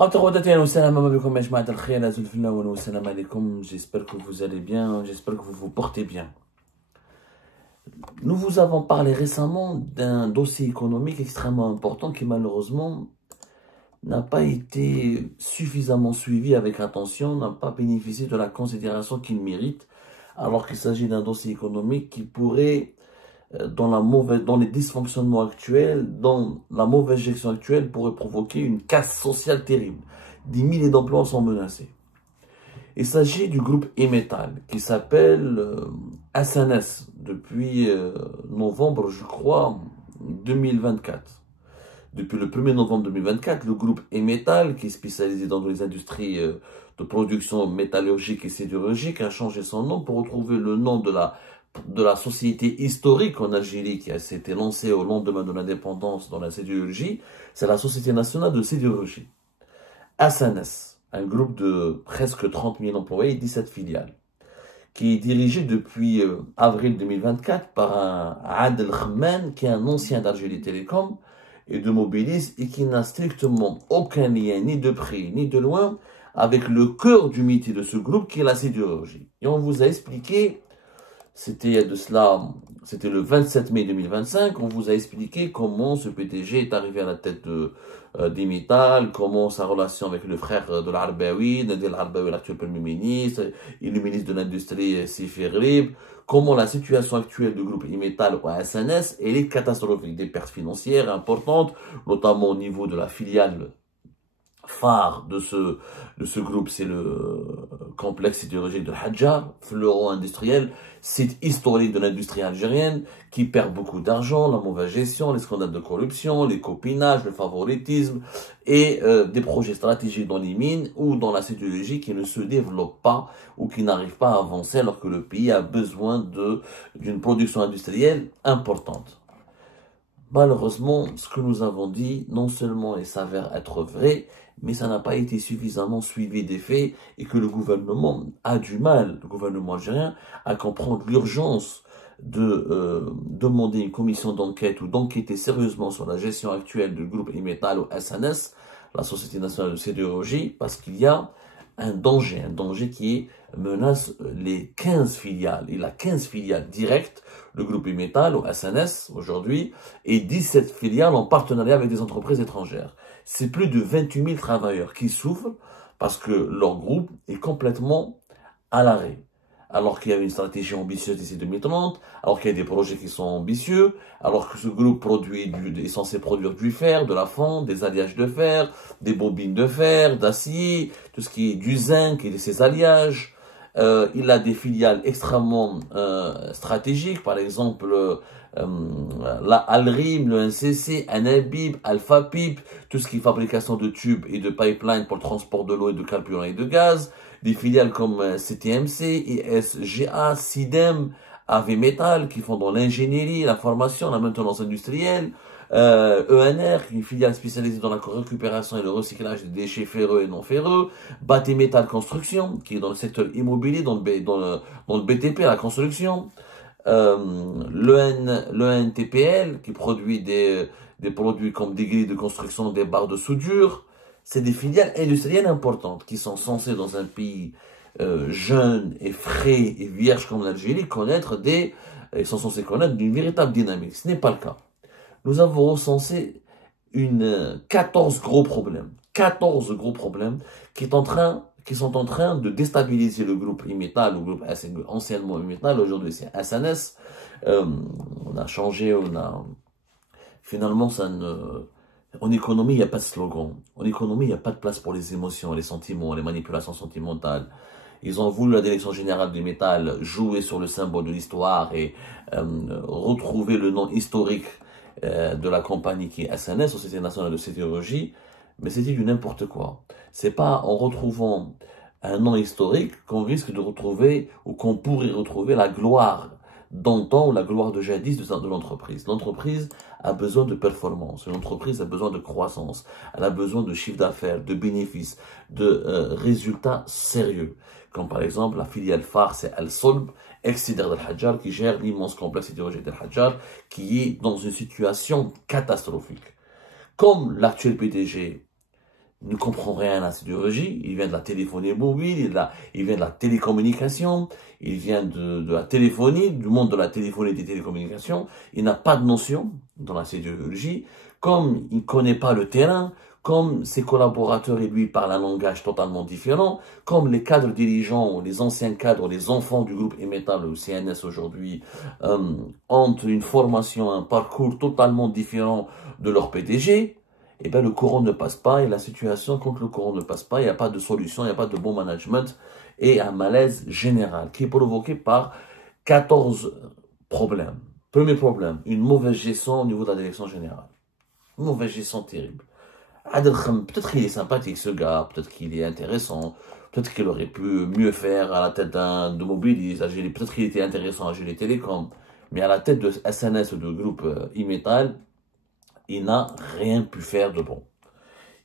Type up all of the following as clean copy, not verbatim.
J'espère que vous allez bien, j'espère que vous vous portez bien. Nous vous avons parlé récemment d'un dossier économique extrêmement important qui malheureusement n'a pas été suffisamment suivi avec attention, n'a pas bénéficié de la considération qu'il mérite, alors qu'il s'agit d'un dossier économique qui pourrait, dans les dysfonctionnements actuels, dans la mauvaise gestion actuelle, pourrait provoquer une casse sociale terrible. Des milliers d'emplois sont menacés. Il s'agit du groupe Emetal qui s'appelle SNS depuis novembre, je crois, 2024. Depuis le 1er novembre 2024, le groupe Emetal, qui est spécialisé dans les industries de production métallurgique et sidérurgique, a changé son nom pour retrouver le nom de la société historique en Algérie qui a été lancée au lendemain de l'indépendance dans la sidérurgie. C'est la Société nationale de sidérurgie. SNS, un groupe de presque 30 000 employés et 17 filiales, qui est dirigé depuis avril 2024 par un Adel Khamman, qui est un ancien d'Algérie Télécom et de Mobilis, et qui n'a strictement aucun lien, ni de près, ni de loin, avec le cœur du métier de ce groupe, qui est la sidérurgie. Et on vous a expliqué, c'était le 27 mai 2025, on vous a expliqué comment ce PDG est arrivé à la tête d'Emetal, comment sa relation avec le frère de l'Arbaoui, Nadir l'Arbaoui, l'actuel Premier ministre, et le ministre de l'Industrie, Seyfi Ghrib, comment la situation actuelle du groupe Emetal ou SNS, elle est catastrophique, des pertes financières importantes, notamment au niveau de la filiale phare de ce groupe, c'est le complexe sidérurgique de Hadjar, fleuron industriel, site historique de l'industrie algérienne, qui perd beaucoup d'argent, la mauvaise gestion, les scandales de corruption, les copinages, le favoritisme, et des projets stratégiques dans les mines ou dans la sidérurgie qui ne se développent pas ou qui n'arrivent pas à avancer alors que le pays a besoin d'une production industrielle importante. Malheureusement, ce que nous avons dit, non seulement il s'avère être vrai, mais ça n'a pas été suffisamment suivi des faits et que le gouvernement a du mal, le gouvernement algérien, à comprendre l'urgence de demander une commission d'enquête ou d'enquêter sérieusement sur la gestion actuelle du groupe Emetal ou SNS, la Société nationale de sidérurgie, parce qu'il y a un danger qui menace les 15 filiales. Il a 15 filiales directes, le groupe Emetal ou SNS aujourd'hui, et 17 filiales en partenariat avec des entreprises étrangères. C'est plus de 28 000 travailleurs qui souffrent parce que leur groupe est complètement à l'arrêt. Alors qu'il y a une stratégie ambitieuse d'ici 2030, alors qu'il y a des projets qui sont ambitieux, alors que ce groupe est censé produire du fer, de la fonte, des alliages de fer, des bobines de fer, d'acier, tout ce qui est du zinc et de ses alliages. Il a des filiales extrêmement stratégiques, par exemple la Alrim, le NCC, Anabib, Alphapip, tout ce qui est fabrication de tubes et de pipelines pour le transport de l'eau et de carburant et de gaz, des filiales comme CTMC, ESGA, SIDEM, AV Metal, qui font dans l'ingénierie, la formation, la maintenance industrielle, ENR, une filiale spécialisée dans la récupération et le recyclage des déchets ferreux et non ferreux, Bâti Metal Construction, qui est dans le secteur immobilier, dans le BTP, la construction, l'ENTPL, qui produit des produits comme des grilles de construction, des barres de soudure. C'est des filiales industrielles importantes qui sont censées, dans un pays jeune et frais et vierge comme l'Algérie, ils sont censés connaître d'une véritable dynamique. Ce n'est pas le cas. Nous avons recensé 14 gros problèmes. 14 gros problèmes qui sont en train de déstabiliser le groupe Emetal, le groupe anciennement Emetal, aujourd'hui c'est SNS. On a changé, finalement en économie, il n'y a pas de slogan. En économie, il n'y a pas de place pour les émotions, les sentiments, les manipulations sentimentales. Ils ont voulu, la direction générale du métal, jouer sur le symbole de l'histoire et retrouver le nom historique de la compagnie qui est SNS, Société nationale de sidérurgie, mais c'était du n'importe quoi. C'est pas en retrouvant un nom historique qu'on risque de retrouver ou qu'on pourrait retrouver la gloire d'antan ou la gloire de jadis de l'entreprise. L'entreprise a besoin de performance, l'entreprise a besoin de croissance, elle a besoin de chiffre d'affaires, de bénéfices, de résultats sérieux. Comme par exemple la filiale phare, c'est Al-Solb, ex-Sider d'Al-Hadjar, qui gère l'immense complexe sidérurgique d'Al-Hadjar, qui est dans une situation catastrophique. Comme l'actuel PDG il ne comprend rien à la sidérurgie, il vient de la téléphonie mobile, il vient de la télécommunication, il vient de la téléphonie, du monde de la téléphonie et des télécommunications, il n'a pas de notion dans la sidérurgie, comme il ne connaît pas le terrain, comme ses collaborateurs et lui parlent un langage totalement différent, comme les cadres dirigeants, les anciens cadres, les enfants du groupe Emetal ou CNS aujourd'hui ont une formation, un parcours totalement différent de leur PDG, eh bien le courant ne passe pas et la situation, quand le courant ne passe pas, il n'y a pas de solution, il n'y a pas de bon management et un malaise général qui est provoqué par 14 problèmes. Premier problème, une mauvaise gestion au niveau de la direction générale. Une mauvaise gestion terrible. Peut-être qu'il est sympathique ce gars, peut-être qu'il est intéressant, peut-être qu'il aurait pu mieux faire à la tête de Mobilis, peut-être qu'il était intéressant à gérer les télécoms, mais à la tête de SNS ou de groupe e-metal, il n'a rien pu faire de bon.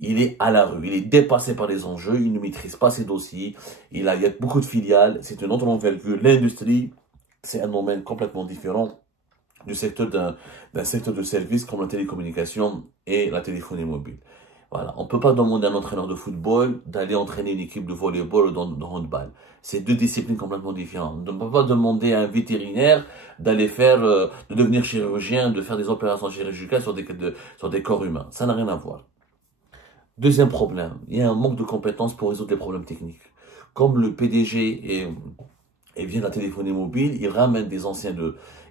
Il est à la rue, il est dépassé par les enjeux, il ne maîtrise pas ses dossiers, il y a beaucoup de filiales, c'est une autre envergure. L'industrie, c'est un domaine complètement différent du secteur d'un secteur de service comme la télécommunication et la téléphonie mobile. Voilà. On ne peut pas demander à un entraîneur de football d'aller entraîner une équipe de volleyball ou de handball. C'est deux disciplines complètement différentes. On ne peut pas demander à un vétérinaire d'aller de devenir chirurgien, de faire des opérations chirurgicales sur des corps humains. Ça n'a rien à voir. Deuxième problème, il y a un manque de compétences pour résoudre les problèmes techniques. Comme le PDG vient de la téléphonie mobile, il ramène des anciens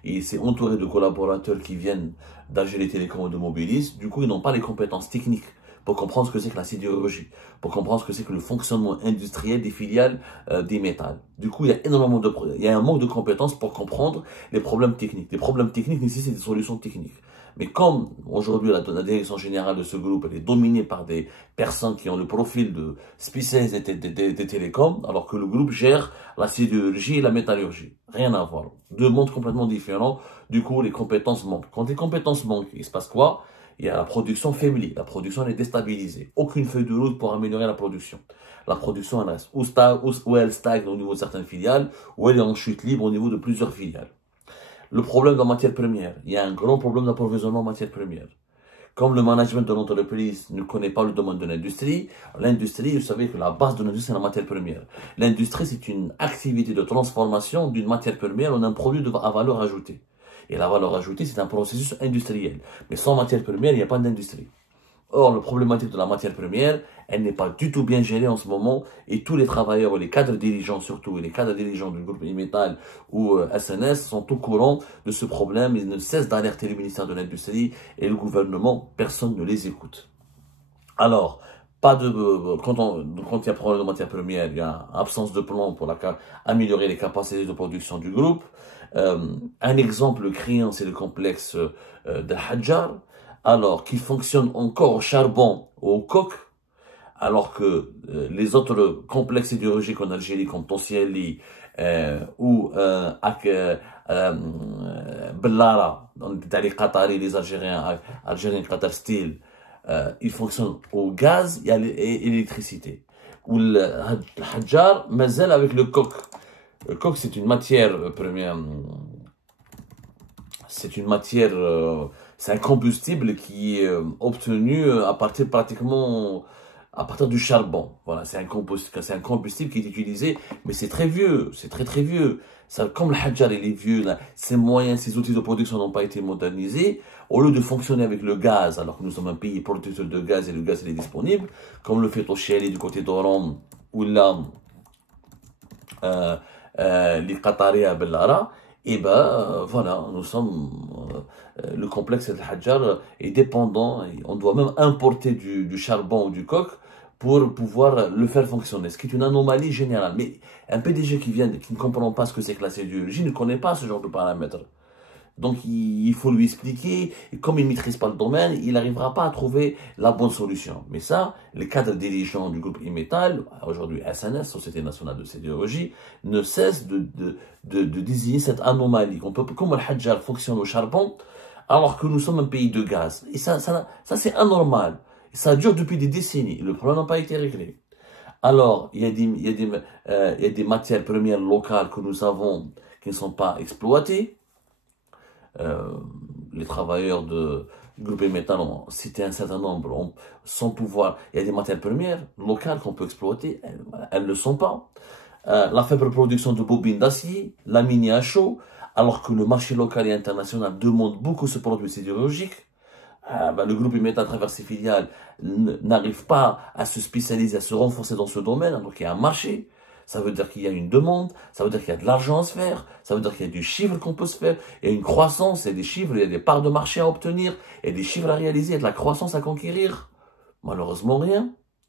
il s'est entouré de collaborateurs qui viennent d'AG les télécoms et de Mobilis. Du coup, ils n'ont pas les compétences techniques pour comprendre ce que c'est que la sidérurgie, pour comprendre ce que c'est que le fonctionnement industriel des filiales des métals. Du coup, il y a un manque de compétences pour comprendre les problèmes techniques. Les problèmes techniques nécessitent des solutions techniques. Mais comme aujourd'hui la direction générale de ce groupe elle est dominée par des personnes qui ont le profil de spécialistes des télécoms, alors que le groupe gère la sidérurgie et la métallurgie. Rien à voir. Deux mondes complètement différents. Du coup, les compétences manquent. Quand les compétences manquent, il se passe quoi? Il y a la production faiblie. La production elle est déstabilisée. Aucune feuille de route pour améliorer la production. La production elle reste où elle stagne au niveau de certaines filiales, ou elle est en chute libre au niveau de plusieurs filiales. Le problème de la matière première. Il y a un grand problème d'approvisionnement en matière première. Comme le management de l'entreprise ne connaît pas le domaine de l'industrie, vous savez que la base de l'industrie, c'est la matière première. L'industrie, c'est une activité de transformation d'une matière première en un produit à valeur ajoutée. Et la valeur ajoutée, c'est un processus industriel. Mais sans matière première, il n'y a pas d'industrie. Or, la problématique de la matière première, elle n'est pas du tout bien gérée en ce moment et tous les travailleurs, ou les cadres dirigeants surtout, et les cadres dirigeants du groupe Imetal ou SNS sont au courant de ce problème. Ils ne cessent d'alerter le ministère de l'Industrie et le gouvernement, personne ne les écoute. Alors, quand il y a problème de matière première, il y a absence de plan pour améliorer les capacités de production du groupe. Un exemple criant, c'est le complexe de Hadjar, alors qui fonctionne encore au charbon ou au coke, alors que les autres complexes sidérurgiques en Algérie, comme Tossiali ou Bellara, les Qataris, les Algériens Qatar Steel, ils fonctionnent au gaz et à l'électricité. Ou le Hadjar, mazel avec le coke. Le coke, c'est une matière première. C'est un combustible qui est obtenu à partir du charbon. Voilà, c'est un combustible qui est utilisé, mais c'est très vieux, c'est très vieux. Ça, comme le Hadjar il est vieux, là, ses moyens, ses outils de production n'ont pas été modernisés. Au lieu de fonctionner avec le gaz, alors que nous sommes un pays producteur de gaz et le gaz il est disponible, comme le fait Tochiali du côté d'Oran, ou là, les Qataris à Bellara, et voilà, le complexe de Hadjar est dépendant, et on doit même importer du charbon ou du coke pour pouvoir le faire fonctionner, ce qui est une anomalie générale. Mais un PDG qui ne comprend pas ce que c'est que la sidérurgie ne connaît pas ce genre de paramètres. Donc il faut lui expliquer, et comme il ne maîtrise pas le domaine, il n'arrivera pas à trouver la bonne solution. Mais ça, les cadres dirigeants du groupe Imetal, aujourd'hui SNS, Société Nationale de Sidérurgie, ne cessent de désigner cette anomalie. Comment le Hadjar fonctionne au charbon, alors que nous sommes un pays de gaz. Et ça c'est anormal. Et ça dure depuis des décennies. Le problème n'a pas été réglé. Alors, il y a des matières premières locales que nous avons qui ne sont pas exploitées. Les travailleurs Le groupe Emetal, on citait un certain nombre, sans pouvoir. Il y a des matières premières locales qu'on peut exploiter, elles ne le sont pas. La faible production de bobines d'acier, la mini à chaud, alors que le marché local et international demande beaucoup ce produit sidérurgique. Le groupe Emetal, à travers ses filiales, n'arrive pas à se spécialiser, à se renforcer dans ce domaine, donc il y a un marché. Ça veut dire qu'il y a une demande, ça veut dire qu'il y a de l'argent à se faire, ça veut dire qu'il y a du chiffre qu'on peut se faire, il y a une croissance, il y a des chiffres, il y a des parts de marché à obtenir, il y a des chiffres à réaliser, il y a de la croissance à conquérir. Malheureusement,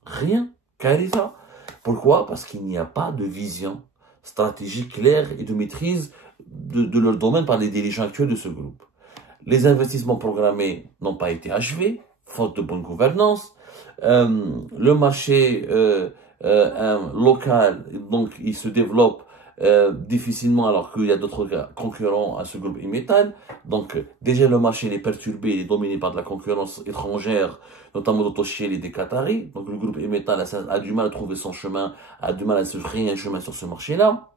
rien, carita. Pourquoi? Parce qu'il n'y a pas de vision stratégique claire et de maîtrise de leur domaine par les dirigeants actuels de ce groupe. Les investissements programmés n'ont pas été achevés, faute de bonne gouvernance. Le marché local, donc il se développe difficilement alors qu'il y a d'autres concurrents à ce groupe Emetal. Donc déjà le marché est perturbé, il est dominé par de la concurrence étrangère, notamment d'Autochiel et des Qataris. Donc le groupe Emetal a du mal à trouver son chemin, a du mal à se frayer un chemin sur ce marché-là.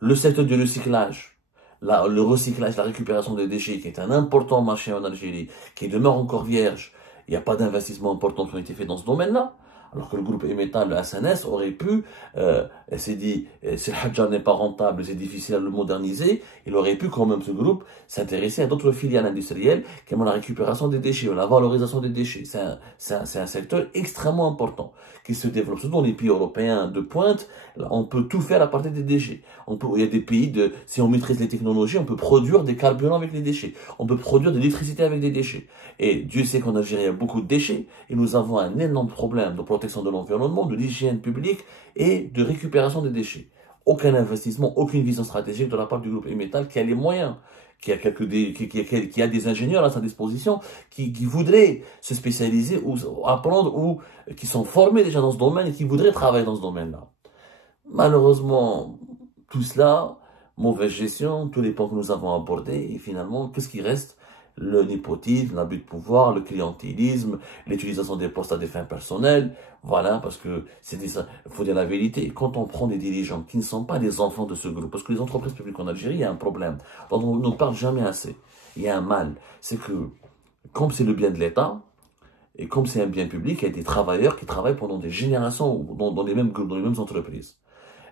Le secteur du recyclage, le recyclage, la récupération des déchets, qui est un important marché en Algérie, qui demeure encore vierge, il n'y a pas d'investissement important qui ont été faits dans ce domaine-là. Alors que le groupe Emetal, le SNS, aurait pu, s'est dit, si le Hadjar n'est pas rentable, c'est difficile à le moderniser, il aurait pu quand même, ce groupe, s'intéresser à d'autres filiales industrielles, qui ont la récupération des déchets, la valorisation des déchets. C'est un secteur extrêmement important, qui se développe, surtout dans les pays européens de pointe. On peut tout faire à partir des déchets. Il y a des pays, si on maîtrise les technologies, on peut produire des carburants avec les déchets. On peut produire de l'électricité avec des déchets. Et Dieu sait qu'en Algérie, il y a beaucoup de déchets, et nous avons un énorme problème de protection de l'environnement, de l'hygiène publique et de récupération des déchets. Aucun investissement, aucune vision stratégique de la part du groupe Emetal qui a les moyens, qui a des ingénieurs à sa disposition, qui voudraient se spécialiser ou apprendre ou qui sont formés déjà dans ce domaine et qui voudraient travailler dans ce domaine-là. Malheureusement, tout cela, mauvaise gestion, tous les points que nous avons abordés, et finalement, qu'est-ce qui reste? Le népotisme, l'abus de pouvoir, le clientélisme, l'utilisation des postes à des fins personnelles. Voilà, parce que il faut dire la vérité. Quand on prend des dirigeants qui ne sont pas des enfants de ce groupe, parce que les entreprises publiques en Algérie, il y a un problème dont on ne parle jamais assez. Il y a un mal. C'est que, comme c'est le bien de l'État, et comme c'est un bien public, il y a des travailleurs qui travaillent pendant des générations dans les mêmes groupes, dans les mêmes entreprises.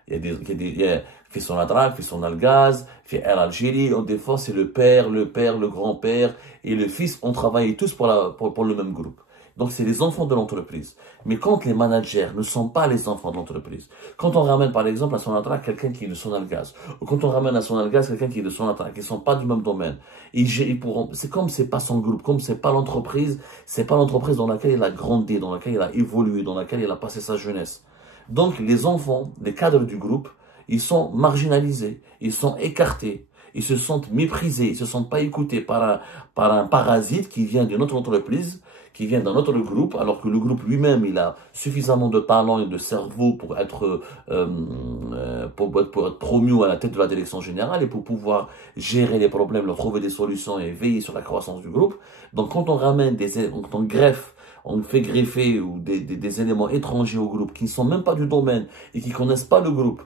Il y a Fisson-Ladrak, Fisson-Algaz, Air Algérie, des fois c'est le père, le grand-père et le fils, on travaille tous pour le même groupe. Donc c'est les enfants de l'entreprise. Mais quand les managers ne sont pas les enfants de l'entreprise, quand on ramène par exemple à Sonatrak quelqu'un qui est de Sonalgaz, ou quand on ramène à Sonalgaz quelqu'un qui est de Sonatrak, qui ne sont pas du même domaine, c'est comme c'est pas son groupe, comme c'est pas l'entreprise dans laquelle il a grandi, dans laquelle il a évolué, dans laquelle il a passé sa jeunesse. Donc les enfants, les cadres du groupe, ils sont marginalisés, ils sont écartés, ils se sentent méprisés, ils ne se sentent pas écoutés par un parasite qui vient d'une autre entreprise, qui vient d'un autre groupe, alors que le groupe lui-même, il a suffisamment de talent et de cerveau pour être promu à la tête de la direction générale et pour pouvoir gérer les problèmes, leur trouver des solutions et veiller sur la croissance du groupe. Donc quand on ramène quand on greffe, on fait greffer ou des éléments étrangers au groupe qui ne sont même pas du domaine et qui ne connaissent pas le groupe.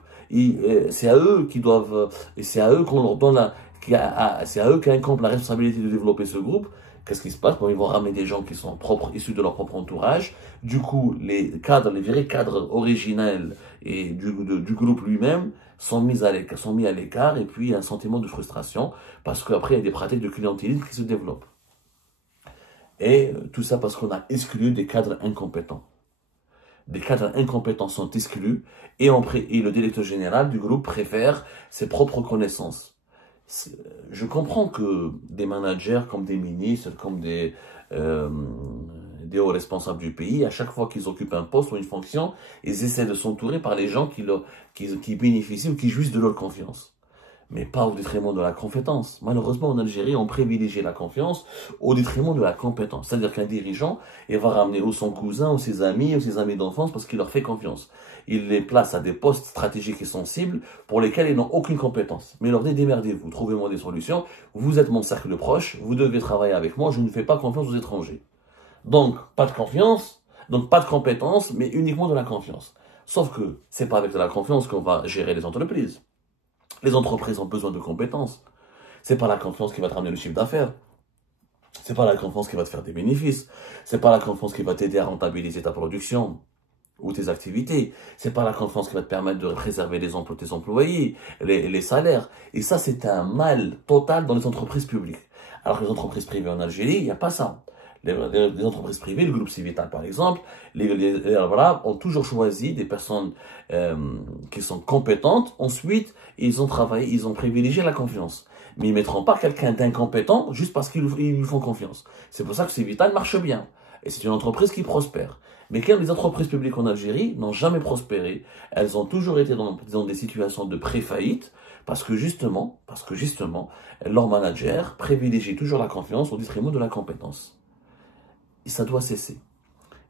C'est à eux qui doivent, et c'est à eux qu'on leur donne c'est à eux qu'incombe la responsabilité de développer ce groupe. Qu'est-ce qui se passe? Bon, ils vont ramener des gens qui sont issus de leur propre entourage. Du coup, les vrais cadres originels et du groupe lui-même sont mis à l'écart et puis il y a un sentiment de frustration parce qu'après, il y a des pratiques de clientélisme qui se développent. Et tout ça parce qu'on a exclu des cadres incompétents. Des cadres incompétents sont exclus et le directeur général du groupe préfère ses propres connaissances. Je comprends que des managers comme des ministres, comme des hauts responsables du pays, à chaque fois qu'ils occupent un poste ou une fonction, ils essaient de s'entourer par les gens qui bénéficient ou qui jouissent de leur confiance. Mais pas au détriment de la compétence. Malheureusement, en Algérie, on privilégie la confiance au détriment de la compétence. C'est-à-dire qu'un dirigeant, il va ramener ou son cousin, ou ses amis d'enfance parce qu'il leur fait confiance. Il les place à des postes stratégiques et sensibles pour lesquels ils n'ont aucune compétence. Mais il leur dit, démerdez-vous, trouvez-moi des solutions. Vous êtes mon cercle proche, vous devez travailler avec moi, je ne fais pas confiance aux étrangers. Donc, pas de confiance, donc pas de compétence, mais uniquement de la confiance. Sauf que c'est pas avec de la confiance qu'on va gérer les entreprises. Les entreprises ont besoin de compétences. C'est pas la confiance qui va te ramener le chiffre d'affaires. C'est pas la confiance qui va te faire des bénéfices. C'est pas la confiance qui va t'aider à rentabiliser ta production ou tes activités. C'est pas la confiance qui va te permettre de préserver les emplois de tes employés, les salaires. Et ça, c'est un mal total dans les entreprises publiques. Alors que les entreprises privées en Algérie, il n'y a pas ça. Les entreprises privées, le groupe Civital par exemple, voilà, ont toujours choisi des personnes qui sont compétentes. Ensuite, ils ont travaillé, ils ont privilégié la confiance. Mais ils ne mettront pas quelqu'un d'incompétent juste parce qu'ils lui font confiance. C'est pour ça que Civital marche bien. Et c'est une entreprise qui prospère. Mais quand les entreprises publiques en Algérie n'ont jamais prospéré, elles ont toujours été dans des situations de pré-faillite parce que justement, leurs managers privilégient toujours la confiance au détriment de la compétence. Et ça doit cesser.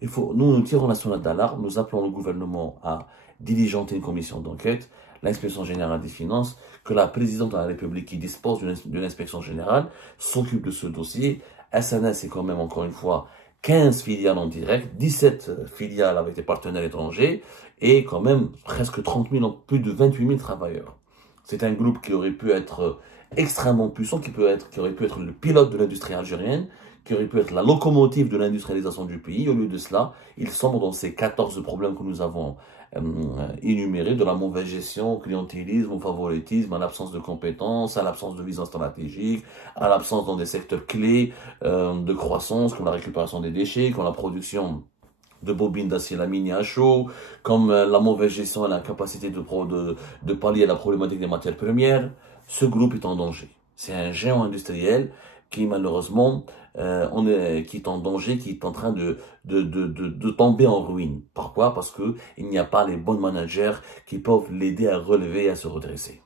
Nous tirons la sonnette d'alarme, nous appelons le gouvernement à diligenter une commission d'enquête, l'inspection générale des finances, que la présidente de la République qui dispose d'une inspection générale s'occupe de ce dossier. SNS est quand même, encore une fois, 15 filiales en direct, 17 filiales avec des partenaires étrangers et quand même presque 30 000, plus de 28 000 travailleurs. C'est un groupe qui aurait pu être extrêmement puissant, qui aurait pu être le pilote de l'industrie algérienne, qui aurait pu être la locomotive de l'industrialisation du pays. Au lieu de cela, il sombre dans ces 14 problèmes que nous avons énumérés, de la mauvaise gestion, au clientélisme, au favoritisme, à l'absence de compétences, à l'absence de vision stratégique, à l'absence dans des secteurs clés de croissance, comme la récupération des déchets, comme la production de bobines d'acier laminé à chaud, comme la mauvaise gestion et l'incapacité de pallier la problématique des matières premières. Ce groupe est en danger. C'est un géant industriel qui malheureusement qui est en danger, qui est en train de tomber en ruine. Pourquoi? Parce qu'il n'y a pas les bons managers qui peuvent l'aider à relever et à se redresser.